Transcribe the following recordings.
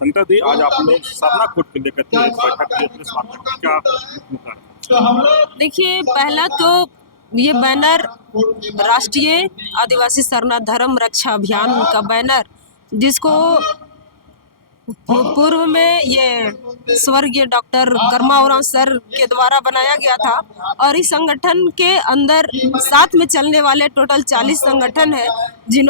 संगीता दी, आज आप लोग सरना कोड को लेकर के बैठक की प्रेस वार्ता की, क्या मुद्दा है? देखिए, पहला तो ये बैनर राष्ट्रीय आदिवासी सरना धर्म रक्षा अभियान का बैनर, जिसको पूर्व में ये स्वर्गीय डॉक्टर कर्मा ओरांव सर के द्वारा बनाया गया था। और इस संगठन के अंदर साथ में चलने वाले टोटल 40 संगठन है, जिन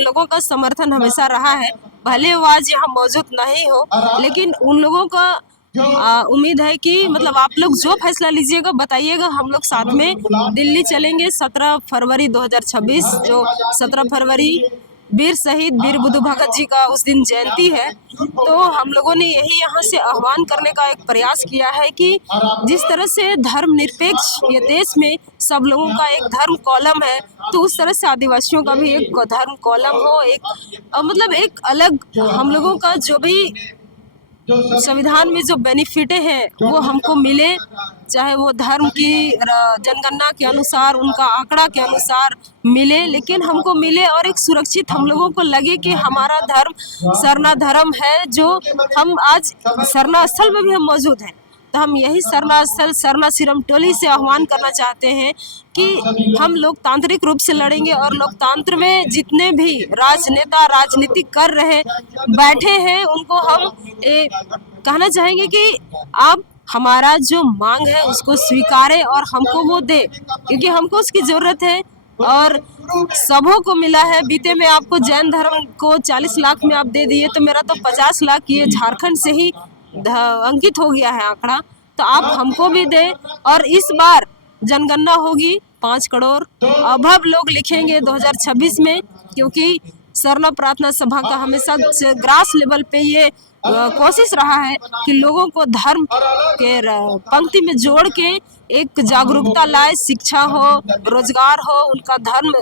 लोगों का समर्थन हमेशा रहा है। भले वो आज यहाँ मौजूद नहीं हो, लेकिन उन लोगों का उम्मीद है कि मतलब आप लोग जो फैसला लीजिएगा बताइएगा, हम लोग साथ में दिल्ली चलेंगे 17 फरवरी 2026, जो 17 फरवरी वीर शहीद वीर बुद्धू भगत जी का उस दिन जयंती है। तो हम लोगों ने यही यहाँ से आह्वान करने का एक प्रयास किया है कि जिस तरह से धर्मनिरपेक्ष ये देश में सब लोगों का एक धर्म कॉलम है, तो उस तरह से आदिवासियों का भी एक धर्म कॉलम हो, मतलब एक अलग हम लोगों का जो भी संविधान में जो बेनिफिटें हैं वो हमको मिले, चाहे वो धर्म की जनगणना के अनुसार, उनका आंकड़ा के अनुसार मिले, लेकिन हमको मिले और एक सुरक्षित हम लोगों को लगे कि हमारा धर्म सरना धर्म है। जो हम आज सरना स्थल में भी हम मौजूद हैं, तो हम यही सरना स्थल सरना सिरम टोली से आह्वान करना चाहते हैं कि हम लोकतांत्रिक रूप से लड़ेंगे और लोकतंत्र में जितने भी राजनेता राजनीति कर रहे बैठे हैं, उनको हम कहना चाहेंगे कि आप हमारा जो मांग है उसको स्वीकारें और हमको वो दे, क्योंकि हमको उसकी ज़रूरत है और सबों को मिला है। बीते में आपको जैन धर्म को 40 लाख में आप दे दिए, तो मेरा तो 50 लाख ये झारखंड से ही अंकित हो गया है आंकड़ा, तो आप हमको भी दे। और इस बार जनगणना होगी 5 करोड़ अभव लोग लिखेंगे 2026 में, क्योंकि सरना प्रार्थना सभा का हमेशा ग्रास लेवल पे ये कोशिश रहा है कि लोगों को धर्म के पंक्ति में जोड़ के एक जागरूकता लाए, शिक्षा हो, रोजगार हो, उनका धर्म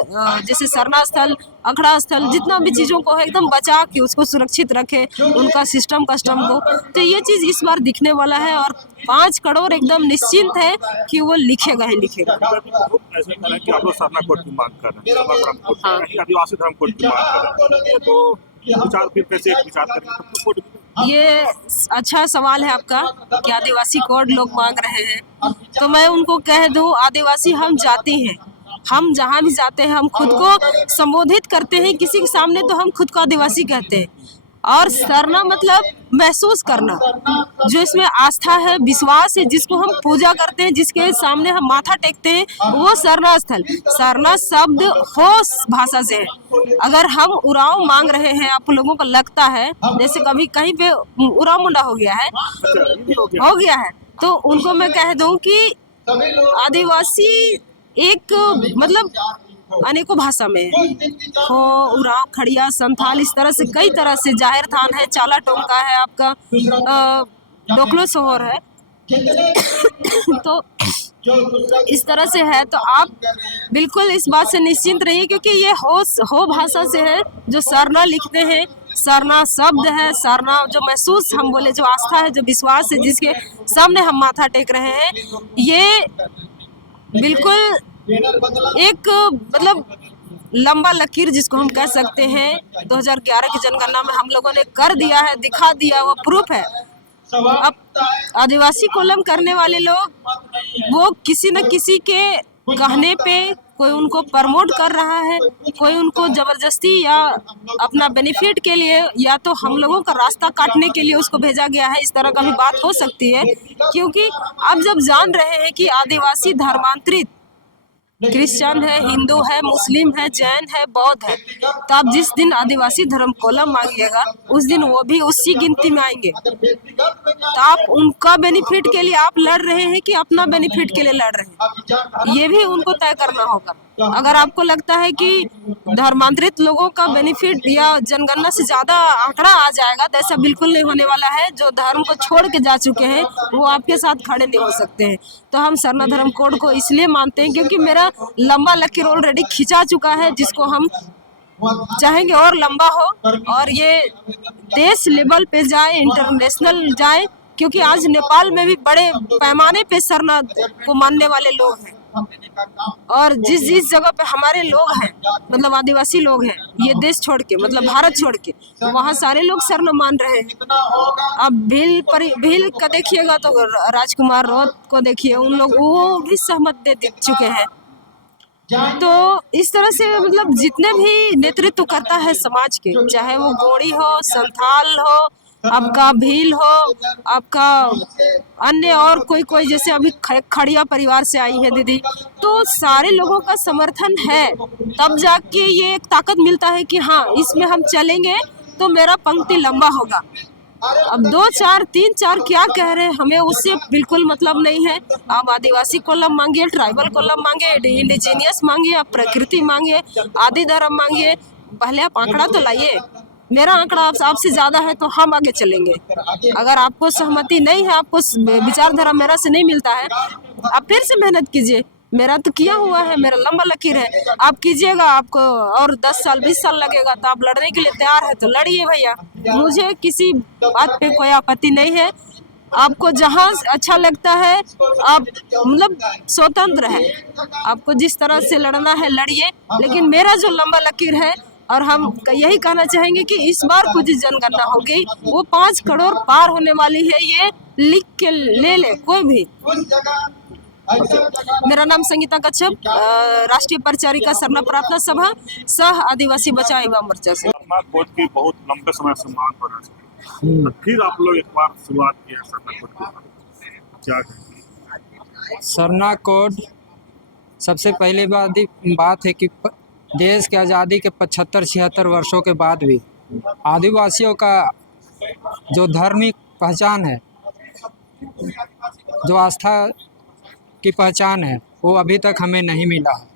जैसे सरना स्थल, अखड़ा स्थल, जितना भी चीज़ों को है एकदम बचा के उसको सुरक्षित रखे, उनका सिस्टम कस्टम को। तो ये चीज़ इस बार दिखने वाला है और 5 करोड़ एकदम निश्चिंत है कि वो लिखेगा ही लिखेगा। ऐसा करें कि आप लोग सरना कोड की मांग कर रहे हैं, आदिवासी धर्म कोड की मांग कर रहे हैं, तो विचार फिर कैसे विचार करेंगे? ये अच्छा सवाल है आपका कि आदिवासी कोड लोग मांग रहे हैं, तो मैं उनको कह दूं, आदिवासी हम जाति हैं, हम जहाँ भी जाते हैं हम खुद को संबोधित करते हैं, किसी के सामने तो हम खुद को आदिवासी कहते हैं। और सरना मतलब महसूस करना, जो इसमें आस्था है, विश्वास है, जिसको हम पूजा करते हैं, जिसके सामने हम माथा टेकते हैं, वो सरना स्थल। सरना शब्द होश भाषा से है। अगर हम उराव मांग रहे हैं, आप लोगों को लगता है जैसे कभी कहीं पे उराव मुंडा हो गया है, तो उनको मैं कह दूं कि आदिवासी एक मतलब अनेकों भाषा में हो, उराव, खड़िया, संथाल, इस तरह से कई तरह से, जाहिर थान है, चाला टोंका है, आपका डोकलो सोहर है, तो इस तरह से है। तो आप बिल्कुल इस बात से निश्चिंत रहिए, क्योंकि ये हो भाषा से है, जो सरना लिखते हैं, सरना शब्द है, सरना जो महसूस हम बोले, जो आस्था है, जो विश्वास है, जिसके सामने हम माथा टेक रहे हैं, ये बिल्कुल एक मतलब लंबा लकीर जिसको हम कह सकते हैं 2011 की जनगणना में हम लोगों ने कर दिया है, दिखा दिया, वो प्रूफ है। अब आदिवासी कॉलम करने वाले लोग वो किसी न किसी के कहने पे कोई उनको प्रमोट कर रहा है, कोई उनको जबरदस्ती या अपना बेनिफिट के लिए, या तो हम लोगों का रास्ता काटने के लिए उसको भेजा गया है। इस तरह का भी बात हो सकती है, क्योंकि आप जब जान रहे हैं कि आदिवासी धर्मांतरित क्रिश्चियन है, हिंदू है, मुस्लिम है, जैन है, बौद्ध है, तो आप जिस दिन आदिवासी धर्म कॉलम मांगिएगा उस दिन वो भी उसी गिनती में आएंगे। तो आप उनका बेनिफिट के लिए आप लड़ रहे हैं कि अपना बेनिफिट के लिए लड़ रहे हैं, ये भी उनको तय करना होगा। अगर आपको लगता है कि धर्मांतरित लोगों का बेनिफिट या जनगणना से ज़्यादा आंकड़ा आ जाएगा, तो ऐसा बिल्कुल नहीं होने वाला है। जो धर्म को छोड़ के जा चुके हैं वो आपके साथ खड़े नहीं हो सकते हैं। तो हम सरना धर्म कोड को इसलिए मानते हैं क्योंकि मेरा लंबा लकीर ऑलरेडी खिंचा चुका है, जिसको हम चाहेंगे और लंबा हो और ये देश लेवल पे जाए, इंटरनेशनल जाए, क्योंकि आज नेपाल में भी बड़े पैमाने पे सरना को मानने वाले लोग हैं। और जिस जिस जगह पे हमारे लोग हैं, मतलब आदिवासी लोग हैं, ये देश छोड़ के, मतलब भारत छोड़ के, वहाँ सारे लोग शरण मान रहे हैं। अब भील का देखिएगा तो राजकुमार रौत को देखिए, उन लोग वो भी सहमत दे चुके हैं। तो इस तरह से मतलब जितने भी नेतृत्व करता है समाज के, चाहे वो गोड़ी हो, संथाल हो, आपका भील हो, आपका अन्य और कोई कोई, जैसे अभी खड़िया परिवार से आई है दीदी, तो सारे लोगों का समर्थन है, तब जाके ये एक ताकत मिलता है कि हाँ, इसमें हम चलेंगे तो मेरा पंक्ति लंबा होगा। अब 2 4 3 4 क्या कह रहे हैं, हमें उससे बिल्कुल मतलब नहीं है। आप आदिवासी कॉलम मांगिए, ट्राइबल कॉलम मांगिए, इंडिजीनियस मांगिए, आप प्रकृति मांगिए, आदि धर्म मांगिए, पहले आप आंकड़ा तो लाइए। मेरा आंकड़ा आपसे ज्यादा है तो हम आगे चलेंगे। अगर आपको सहमति नहीं है, आपको विचारधारा मेरा से नहीं मिलता है, आप फिर से मेहनत कीजिए। मेरा तो किया हुआ है, मेरा लंबा लकीर है, आप कीजिएगा। आपको और 10 साल 20 साल लगेगा, तो आप लड़ने के लिए तैयार है तो लड़िए भैया, मुझे किसी बात पे कोई आपत्ति नहीं है। आपको जहाँ अच्छा लगता है, आप मतलब स्वतंत्र है, आपको जिस तरह से लड़ना है लड़िए, लेकिन मेरा जो लंबा लकीर है, और हम यही कहना चाहेंगे कि इस बार कुछ जनगणना होगी, वो 5 करोड़ पार होने वाली है, ये लिख के ले कोई भी। मेरा नाम संगीता कच्छप, राष्ट्रीय परिचारिका सरना प्रार्थना सभा, सह आदिवासी बचाओ युवा मोर्चा से। सरना कोड की बहुत लंबे समय से मांग हो रही है, फिर आप लोग एक बार शुरुआत की है सरना कोड की, क्या कहेंगे? सरना कोड सबसे पहली बात है कि देश की आज़ादी के 75-76 वर्षों के बाद भी आदिवासियों का जो धार्मिक पहचान है, जो आस्था की पहचान है, वो अभी तक हमें नहीं मिला है।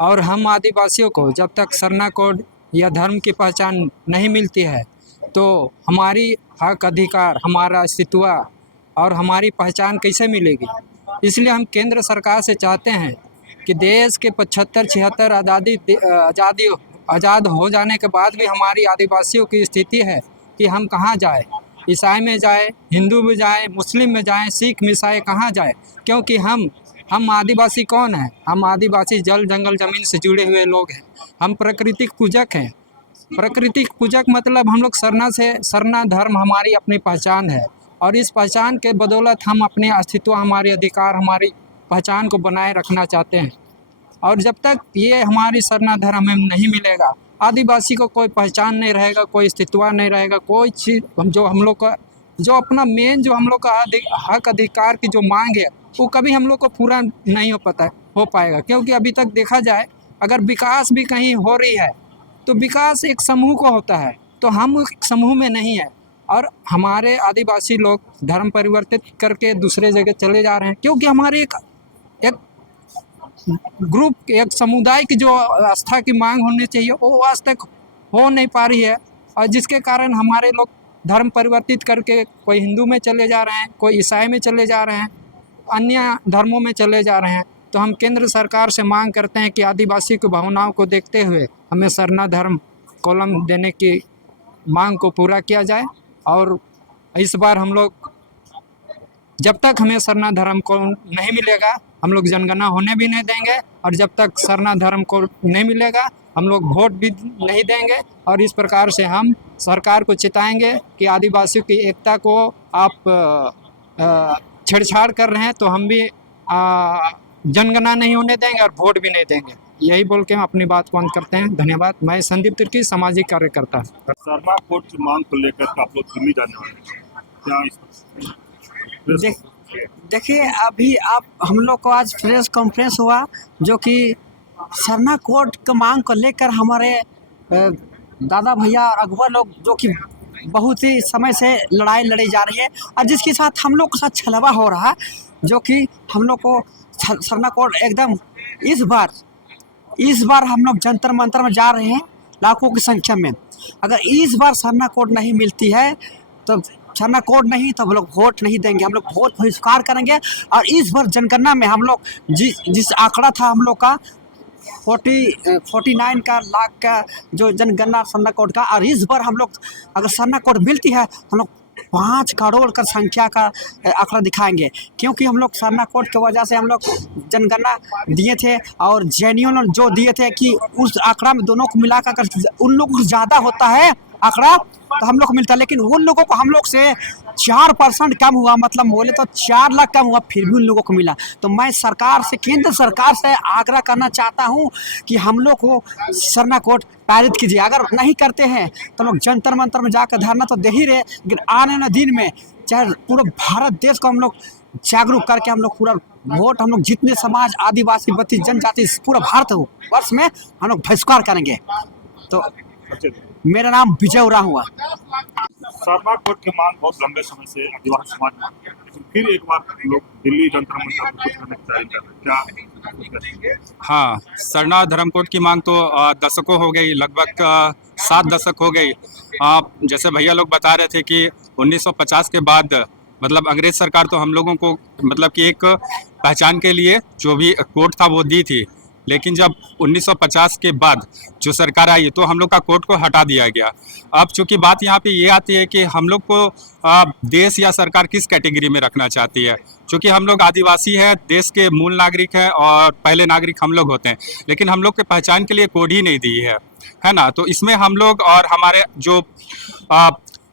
और हम आदिवासियों को जब तक सरना कोड या धर्म की पहचान नहीं मिलती है, तो हमारी हक अधिकार, हमारा अस्तित्व और हमारी पहचान कैसे मिलेगी। इसलिए हम केंद्र सरकार से चाहते हैं कि देश के 75-76 आज़ाद हो जाने के बाद भी हमारी आदिवासियों की स्थिति है कि हम कहाँ जाए, ईसाई में जाए, हिंदू में जाए, मुस्लिम में जाए, सिख ईसाई कहाँ जाए, क्योंकि हम आदिवासी कौन हैं? हम आदिवासी जल जंगल ज़मीन से जुड़े हुए लोग हैं। हम प्राकृतिक पूजक हैं। प्राकृतिक पूजक मतलब हम लोग सरना धर्म हमारी अपनी पहचान है, और इस पहचान के बदौलत हम अपने अस्तित्व, हमारे अधिकार, हमारी पहचान को बनाए रखना चाहते हैं। और जब तक ये हमारी सरना धर्म हमें नहीं मिलेगा, आदिवासी को कोई पहचान नहीं रहेगा, कोई अस्तित्व नहीं रहेगा, कोई चीज़ जो हम लोग का जो अपना मेन जो हम लोग का हक अधिकार की जो मांग है, वो कभी हम लोग को पूरा नहीं हो पाएगा। क्योंकि अभी तक देखा जाए, अगर विकास भी कहीं हो रही है तो विकास एक समूह को होता है, तो हम एक समूह में नहीं है। और हमारे आदिवासी लोग धर्म परिवर्तित करके दूसरे जगह चले जा रहे हैं, क्योंकि हमारे एक ग्रुप, एक समुदाय की जो आस्था की मांग होनी चाहिए, वो आज तक हो नहीं पा रही है। और जिसके कारण हमारे लोग धर्म परिवर्तित करके कोई हिंदू में चले जा रहे हैं, कोई ईसाई में चले जा रहे हैं, अन्य धर्मों में चले जा रहे हैं। तो हम केंद्र सरकार से मांग करते हैं कि आदिवासी की भावनाओं को देखते हुए हमें सरना धर्म कॉलम देने की मांग को पूरा किया जाए। और इस बार हम लोग, जब तक हमें सरना धर्म को नहीं मिलेगा, हम लोग जनगणना होने भी नहीं देंगे, और जब तक सरना धर्म को नहीं मिलेगा, हम लोग वोट भी नहीं देंगे। और इस प्रकार से हम सरकार को चिताएंगे कि आदिवासियों की एकता को आप छेड़छाड़ कर रहे हैं, तो हम भी जनगणना नहीं होने देंगे और वोट भी नहीं देंगे। यही बोल के हम अपनी बात को अंत करते हैं। धन्यवाद। मैं संदीप तिर्की, सामाजिक कार्यकर्ता। सरना कोड की मांग को लेकर आप लोग दिल्ली जाने वाले हैं, क्या देखिए, अभी हम लोग को आज प्रेस कॉन्फ्रेंस हुआ, जो कि सरना कोड की मांग को लेकर हमारे दादा भैया और अगुआ लोग, जो कि बहुत ही समय से लड़ाई लड़ी जा रही है, और जिसके साथ हम लोग के साथ छलवा हो रहा है, जो कि हम लोग को सरना कोड एकदम इस बार हम लोग जंतर मंतर में जा रहे हैं लाखों की संख्या में। अगर इस बार सरना कोड नहीं मिलती है, तो सरना कोड नहीं, तो हम लोग वोट नहीं देंगे, हम लोग वोट बहिष्कार करेंगे। और इस बार जनगणना में हम लोग जिस आंकड़ा था हम लोग का 49 का लाख का जो जनगणना सरना कोड का, और इस बार हम लोग अगर सरना कोड मिलती है, हम लोग 5 करोड़ का संख्या का आंकड़ा दिखाएंगे, क्योंकि हम लोग सरना कोड की वजह से हम लोग जनगणना दिए थे और जेन्युइन जो दिए थे कि उस आंकड़ा में दोनों को मिलाकर उन लोगों को ज़्यादा होता है आंकड़ा तो हम लोग को मिलता है, लेकिन उन लोगों को हम लोग से 4% कम हुआ, मतलब बोले तो 4 लाख कम हुआ, फिर भी उन लोगों को मिला। तो मैं सरकार से, केंद्र सरकार से आग्रह करना चाहता हूं कि हम लोग को सरना कोड पारित कीजिए। अगर नहीं करते हैं तो लोग जंतर मंतर में जाकर धरना तो दे ही रहे, लेकिन आने वाले दिन में चाहे पूरा भारत देश को हम लोग जागरूक करके हम लोग पूरा वोट, हम लोग जितने समाज आदिवासी बत्ती जनजाति पूरा भारत वर्ष में हम लोग बहिष्कार करेंगे। तो मेरा नाम विजय उरांव हुआ। सरना कोड की मांग बहुत लंबे समय से आदिवासी समाज मांग है, लेकिन फिर एक बार लोग दिल्ली जंतर मंतर पर कुछ करने की तैयारी कर रहे हैं, क्या? हाँ, सरना धर्म कोड की मांग तो दशकों हो गई, लगभग 7 दशक हो गई। जैसे भैया लोग बता रहे थे कि 1950 के बाद मतलब अंग्रेज सरकार तो हम लोगों को मतलब कि एक पहचान के लिए जो भी कोड था वो दी थी, लेकिन जब 1950 के बाद जो सरकार आई तो हम लोग का कोड को हटा दिया गया। अब चूंकि बात यहाँ पे ये आती है कि हम लोग को देश या सरकार किस कैटेगरी में रखना चाहती है। चूँकि हम लोग आदिवासी हैं, देश के मूल नागरिक हैं और पहले नागरिक हम लोग होते हैं, लेकिन हम लोग के पहचान के लिए कोड ही नहीं दी है ना। तो इसमें हम लोग और हमारे जो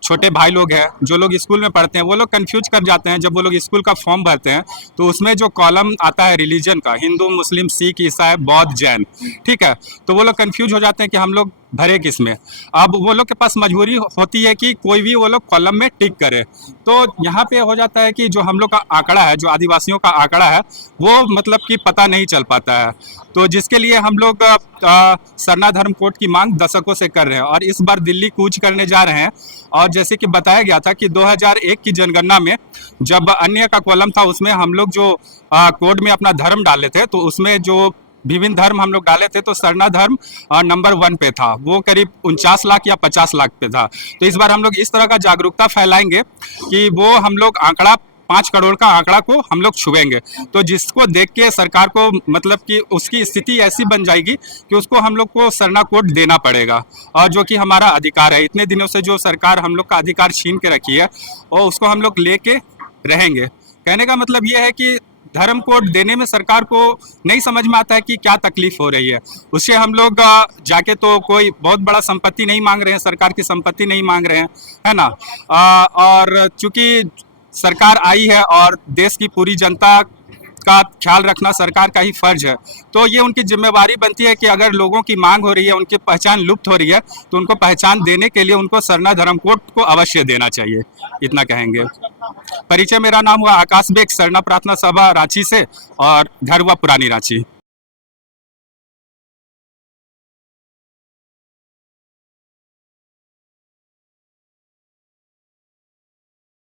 छोटे भाई लोग हैं, जो लोग स्कूल में पढ़ते हैं, वो लोग कंफ्यूज कर जाते हैं। जब वो लोग स्कूल का फॉर्म भरते हैं तो उसमें जो कॉलम आता है रिलीजन का, हिंदू, मुस्लिम, सिख, ईसाई, बौद्ध, जैन, ठीक है, तो वो लोग कंफ्यूज हो जाते हैं कि हम लोग भरे किस में। अब वो लोग के पास मजबूरी होती है कि कोई भी वो लोग कॉलम में टिक करे। तो यहाँ पे हो जाता है कि जो हम लोग का आंकड़ा है, जो आदिवासियों का आंकड़ा है, वो मतलब कि पता नहीं चल पाता है। तो जिसके लिए हम लोग सरना धर्म कोड की मांग दशकों से कर रहे हैं और इस बार दिल्ली कूच करने जा रहे हैं। और जैसे कि बताया गया था कि 2001 की जनगणना में जब अन्य का कॉलम था उसमें हम लोग जो कोड में अपना धर्म डाले थे, तो उसमें जो विभिन्न धर्म हम लोग डाले थे तो सरना धर्म नंबर 1 पे था, वो करीब 49 लाख या 50 लाख पे था। तो इस बार हम लोग इस तरह का जागरूकता फैलाएंगे कि वो हम लोग आंकड़ा 5 करोड़ का आंकड़ा को हम लोग छुएंगे। तो जिसको देख के सरकार को मतलब कि उसकी स्थिति ऐसी बन जाएगी कि उसको हम लोग को सरना कोड देना पड़ेगा, और जो कि हमारा अधिकार है। इतने दिनों से जो सरकार हम लोग का अधिकार छीन के रखी है और उसको हम लोग लेके रहेंगे। कहने का मतलब ये है कि धर्म कोड देने में सरकार को नहीं समझ में आता है कि क्या तकलीफ हो रही है। उससे हम लोग जाके तो कोई बहुत बड़ा संपत्ति नहीं मांग रहे हैं, सरकार की संपत्ति नहीं मांग रहे हैं, है ना। और चूंकि सरकार आई है और देश की पूरी जनता का ख्याल रखना सरकार का ही फर्ज है, तो ये उनकी जिम्मेवारी बनती है कि अगर लोगों की मांग हो रही है, उनकी पहचान लुप्त हो रही है, तो उनको पहचान देने के लिए उनको सरना धर्म कोड को अवश्य देना चाहिए। इतना कहेंगे। परिचय, मेरा नाम हुआ आकाश बेग, सरना प्रार्थना सभा रांची से, और घर हुआ पुरानी रांची।